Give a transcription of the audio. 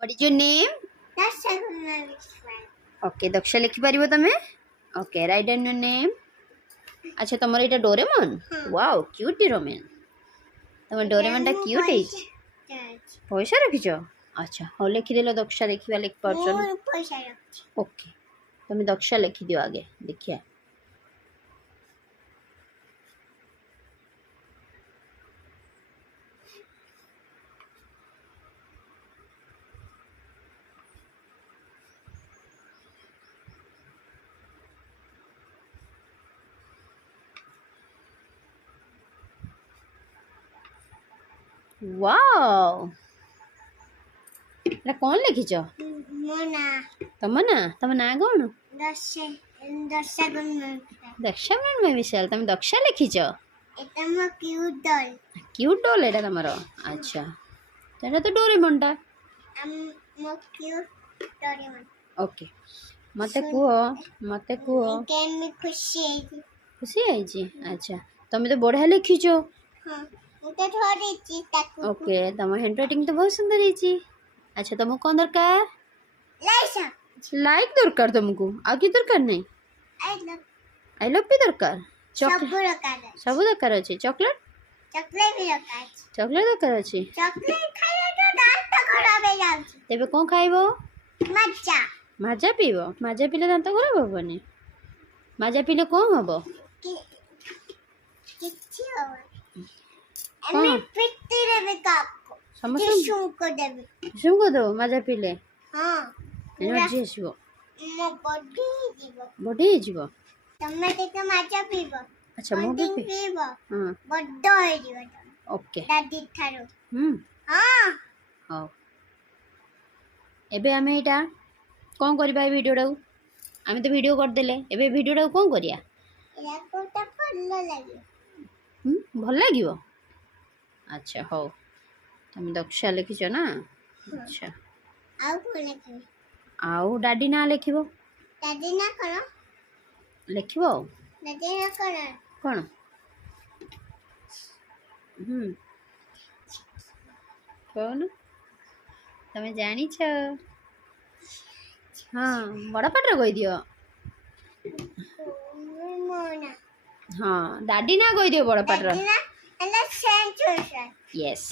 What is your name? Okay, दक्ष लिखि परिबो तमे. Okay, write down your name. अच्छा तमर एटा डोरेमन. Wow, cute Doraemon. तमर डोरेमन टा क्यूट इज. पैसा रखिछो. अच्छा हो लिखि देलो दक्ष लिखिबा लिख परछन. पैसा रखछि. ओके तमे दक्ष लिखि दियो आगे देखिया. वाओ एटा कोन लिखिछ मोना तम ना कोन दर्शगुण में विशाल तम दक्ष लिखिछ एटा मो क्यूट डॉल एटा तमरो अच्छा तेटा तो डोरेमन टा मो क्यूट डोरेमन ओके मते कुहो गेम में खुशी आई जी अच्छा तमे तो बढ़िया लिखिछ हां मुते थोड़ी ची ताकू ओके तम हैंडराइटिंग तो बहुत सुंदर है अच्छा तुमको कौन दरकार लाइक दरकार तुमको आगे दरकार नहीं आई लव भी दरकार सब दरकार अच्छे चॉकलेट दरकार अच्छे तेबे कौन खाइबो माजा पीबो माजा पीले दांत खराब होबनी माजा पीले कौन हबो दो मजा पीले एनर्जी आसीबो मो बॉडी जीवो तमे ते माचा पीबो अच्छा मो भी पीबो हां बड्डो होई जीवो ओके दादी थारो हां हां एबे हमें एटा कोन करबा वीडियो आमे तो वीडियो कर देले एबे वीडियो कोन करिया या कोटा भलो लागे भल लागिबो अच्छा हो तुम दक्ष लिखिछ ना अच्छा आउ कोन लिखि आउ डाडी ना लिखिबो दादी ना करो लिखिबो दादी ना करो कोन कौन तमे जानी छ हाँ बड़ा पाटर कहि दियो मोना हाँ दादी ना कहि दियो बड़ा पाटर दादी ना एला सेंचुरी यस